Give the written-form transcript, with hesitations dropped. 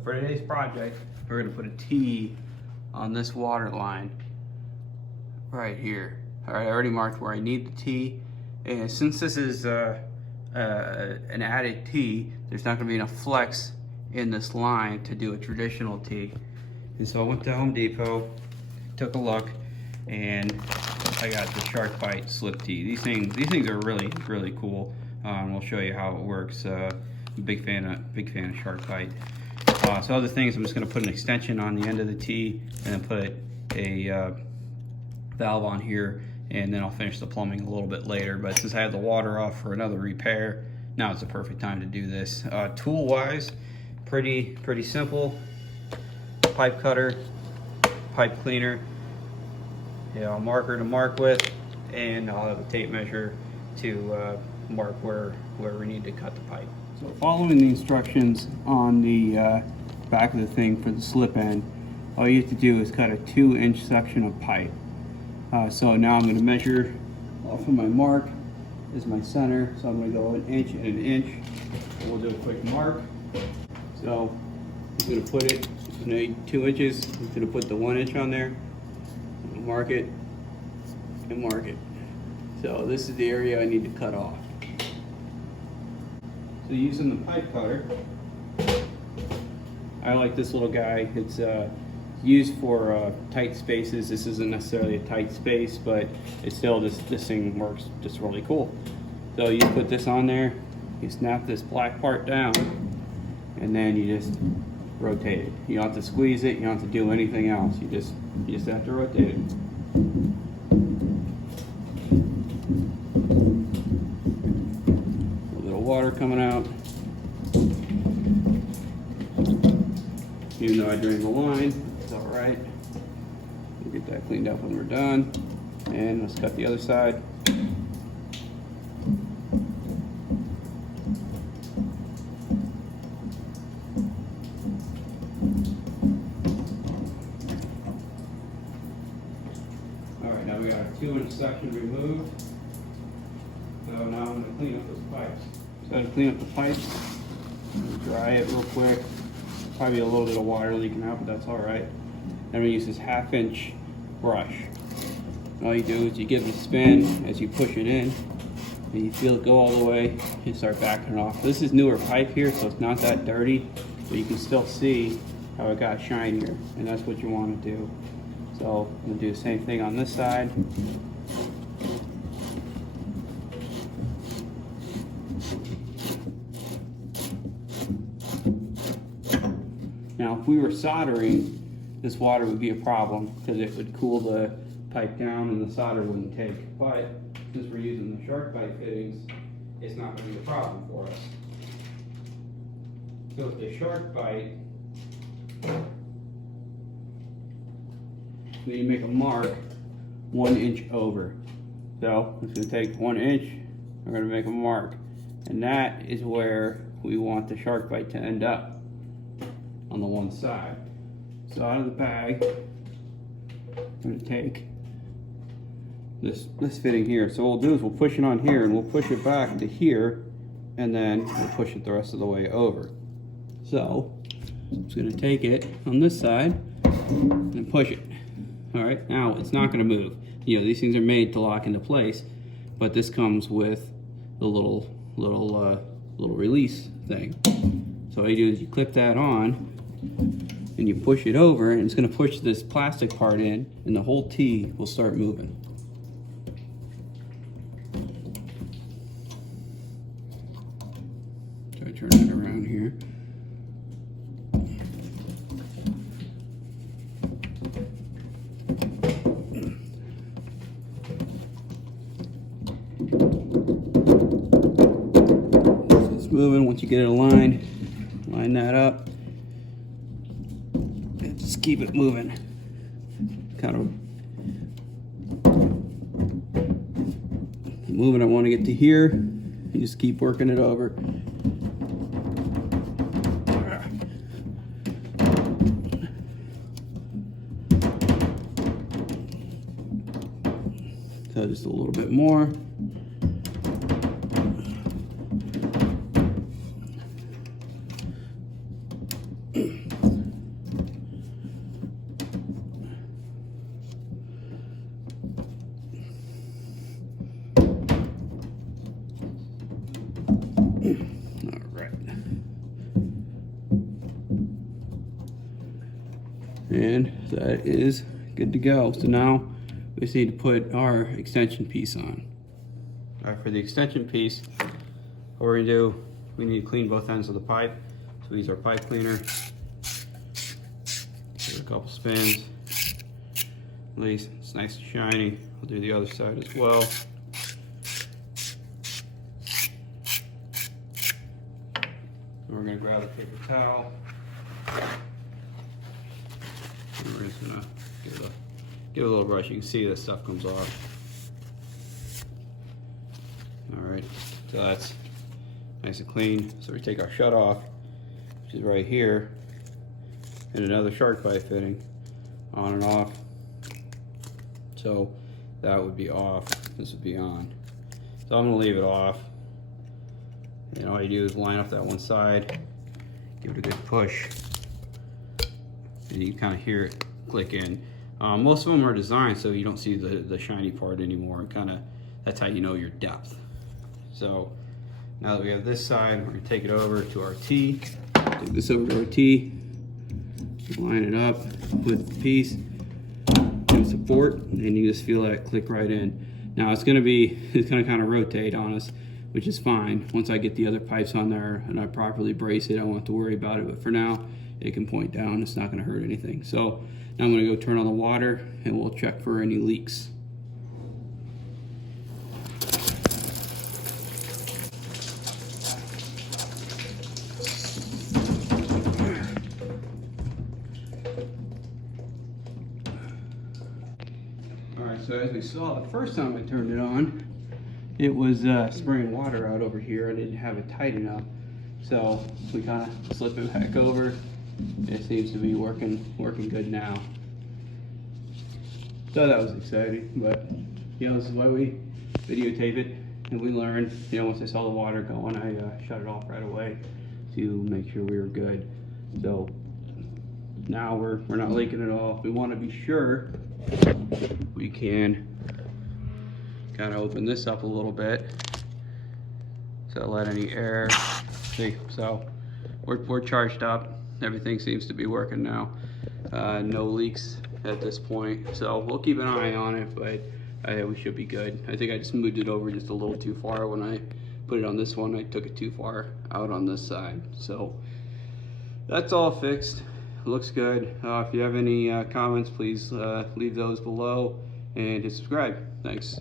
So for today's project, we're gonna put a T on this water line right here. All right, I already marked where I need the T, and since this is an added T, there's not gonna be enough flex in this line to do a traditional T. And so I went to Home Depot, took a look, and I got the SharkBite slip T. These things are really cool. We'll show you how it works. I'm a big fan of SharkBite. So other things, I'm just going to put an extension on the end of the T and then put a valve on here, and then I'll finish the plumbing a little bit later. But since I had the water off for another repair, now it's the perfect time to do this. Tool wise, pretty simple. Pipe cutter, pipe cleaner, a marker to mark with, and I'll have a tape measure to mark where we need to cut the pipe. So following the instructions on the back of the thing for the slip end, all you have to do is cut a 2-inch section of pipe. So now I'm going to measure off of my mark. This is my center, so I'm going to go 1 inch and 1 inch. And we'll do a quick mark. So I'm going to put it, 2 inches. I'm going to put the 1 inch on there, mark it, and mark it. So this is the area I need to cut off. So using the pipe cutter, I like this little guy. It's used for tight spaces. This isn't necessarily a tight space, but it's still, this thing works just really cool. So you put this on there, you snap this black part down, and then you just rotate it. You don't have to squeeze it, you don't have to do anything else. You just have to rotate it. Water coming out. Even though I drained the line, it's all right. We'll get that cleaned up when we're done. And let's cut the other side. All right, now we got our 2-inch section removed. So now I'm going to clean up those pipes. So to clean up the pipes, dry it real quick. Probably a little bit of water leaking out, but that's all right. Then we use this 1/2-inch brush. All you do is you give it a spin as you push it in, and you feel it go all the way. You start backing it off. This is newer pipe here, so it's not that dirty, but you can still see how it got shinier, and that's what you want to do. So I'm going to do the same thing on this side. Now, if we were soldering, this water would be a problem because it would cool the pipe down and the solder wouldn't take. But since we're using the SharkBite fittings, it's not going to be a problem for us. So with the SharkBite, then you make a mark 1 inch over. So it's going to take 1 inch, we're going to make a mark. And that is where we want the SharkBite to end up, on the one side. So out of the bag, I'm going to take this fitting here. So what we'll do is we'll push it on here, and we'll push it back to here, and then we'll push it the rest of the way over. So I'm just going to take it on this side and push it. All right, now it's not going to move. You know, these things are made to lock into place, but this comes with the little release thing. So all you do is you clip that on, and you push it over, and it's going to push this plastic part in, and the whole T will start moving. Try to turn it around here. It's moving. Once you get it aligned, line that up. Just keep it moving. Kind of moving. I want to get to here. You just keep working it over. So just a little bit more. And that is good to go. So now we just need to put our extension piece on. All right, for the extension piece, what we're gonna do, we need to clean both ends of the pipe. So we use our pipe cleaner. Give it a couple spins. At least it's nice and shiny. We'll do the other side as well. And we're gonna grab a paper towel. And we're just gonna give it a little brush. You can see that stuff comes off. All right, so that's nice and clean. So we take our shut off, which is right here, and another shark pipe fitting, on and off. So that would be off, this would be on. So I'm gonna leave it off. And all you do is line up that one side, give it a good push, and you kind of hear it click in. Most of them are designed so you don't see the shiny part anymore. That's how you know your depth. So now that we have this side, we're gonna take it over to our T. Take this over to our T, line it up with the piece, give support, and you just feel that click right in. Now it's gonna kind of rotate on us, which is fine. Once I get the other pipes on there and I properly brace it, I won't have to worry about it. But for now, it can point down. It's not gonna hurt anything. So now I'm gonna go turn on the water and we'll check for any leaks. All right, so as we saw the first time I turned it on, it was spraying water out over here. I didn't have it tight enough. So we kind of slip it back over. It seems to be working good now. So that was exciting, but this is why we videotape it and we learn. Once I saw the water going, I shut it off right away to make sure we were good. So now we're not leaking at all. If we want to be sure, we can kind of open this up a little bit to let any air. See, so we're charged up. Everything seems to be working now. No leaks at this point, so we'll keep an eye on it, but we should be good. I think I just moved it over just a little too far. When I put it on this one, I took it too far out on this side. So that's all fixed. It looks good. If you have any comments, please leave those below and hit subscribe. Thanks.